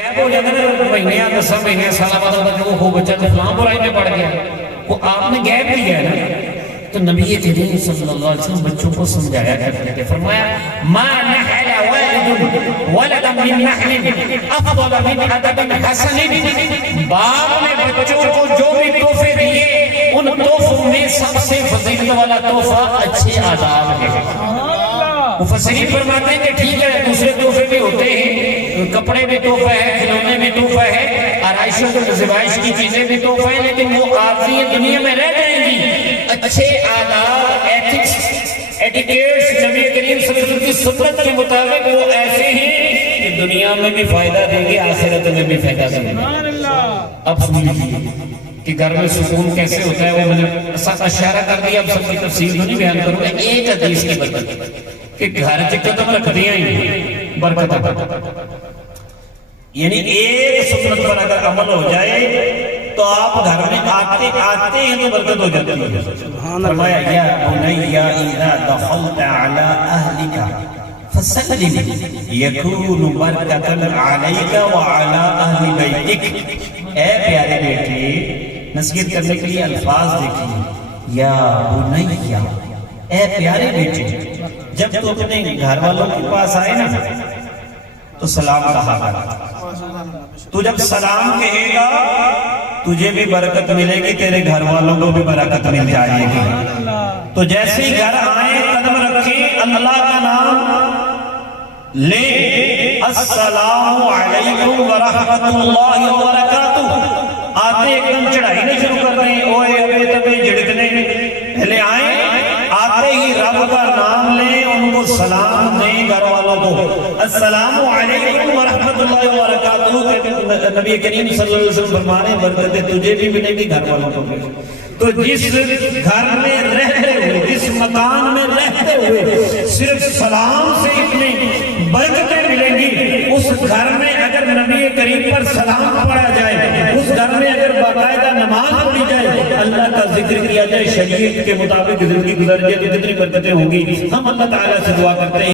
وہ جگہ مہینے 10 مہینے سالہ بعد وہ بچہ تو فلاں برائی میں پڑ گیا، وہ آپ نے گیپ دیا ہے نا۔ تو نبی کریم صلی اللہ علیہ وسلم بچوں کو سمجھایا کرتے تھے، فرمایا ما نحل والد ولدا من نحل افضل من ادب حسن، باپ نے بچوں کو جو بھی تحفے دیے ان تحفوں میں سب سے فضیلت والا تحفہ اچھے آداب ہے۔ مفسرین فرماتے ہیں کہ ٹھیک ہے دوسرے تحفے بھی ہوتے ہیں، کپڑے بھی تحفہ ہے، کھلونے بھی تحفہ ہے، آرائش و زیبائش کی چیزیں بھی تحفہ ہیں، لیکن وہ عارضی دنیا میں رہ جائیں گی۔ اچھے آداب، ایتھکس، ایٹیکیٹس نبی کریم صلی اللہ علیہ وسلم کی سنت کے مطابق وہ ایسے ہیں کہ دنیا میں بھی فائدہ دیں گے، آخرت میں بھی فائدہ دیں گے۔ اب سمجھیے کہ گھر میں سکون کیسے ہوتا ہے، وہ میں نے اشارہ کر دیا، اب سب کی تفصیل تو نہیں بیان کروں گا۔ ایک حدیث کی برکت کہ گھر کے قدم رکھ دیا ہی برکت ہے، یعنی ایک سنت پر اگر عمل ہو جائے تو آپ گھر میں آتے ہیں تو برکت ہو جاتی ہے۔ فرمایا یا بنی اذا دخلت علی اہلک فسلم یکون برکتا علیک وعلی اہل بیتک۔ اے پیارے بیٹے، نصیحت کرنے کے لیے الفاظ دیکھیے، یا بنی، اے پیارے بیٹے، جب تو اپنے گھر والوں کے پاس آئے نا تو سلام کہا کر۔ تو جب سلام کہے گا تجھے بھی برکت ملے گی، تیرے گھر والوں کو بھی برکت مل جائے گی۔ تو جیسے ہی گھر آئے قدم رکھے اللہ کا نام لے، السلام علیکم ورحمت اللہ وبرکاتہ۔ آتے ایک دم چڑھائی نہیں شروع کر رہے ہیں، اوے ابے تبے جھڑکنے، پہلے آئے آتے ہی رب کا نام لیں، ان کو سلام دیں، گھر والوں کو السلام علیکم ورحمت اللہ وبرکاتہ۔ نبی کریم صلی اللہ علیہ وسلم فرما رہے ہیں برکتیں تجھے بھی ملے گی، گھر والوں کو بھی۔ تو جس گھر میں رہتے ہوئے، جس مکان میں رہتے ہوئے صرف سلام سے اتنی برکتیں ملیں گی، اس گھر میں اگر نبی کریم پر سلام پڑھا جائے، اس گھر میں اگر باقاعدہ نماز پڑھی جائے، اللہ کا ذکر کیا جائے، شریعت کے مطابق زندگی گزر جائے، تو کتنی برکتیں ہوں گی۔ ہم اللہ تعالیٰ سے دعا کرتے ہیں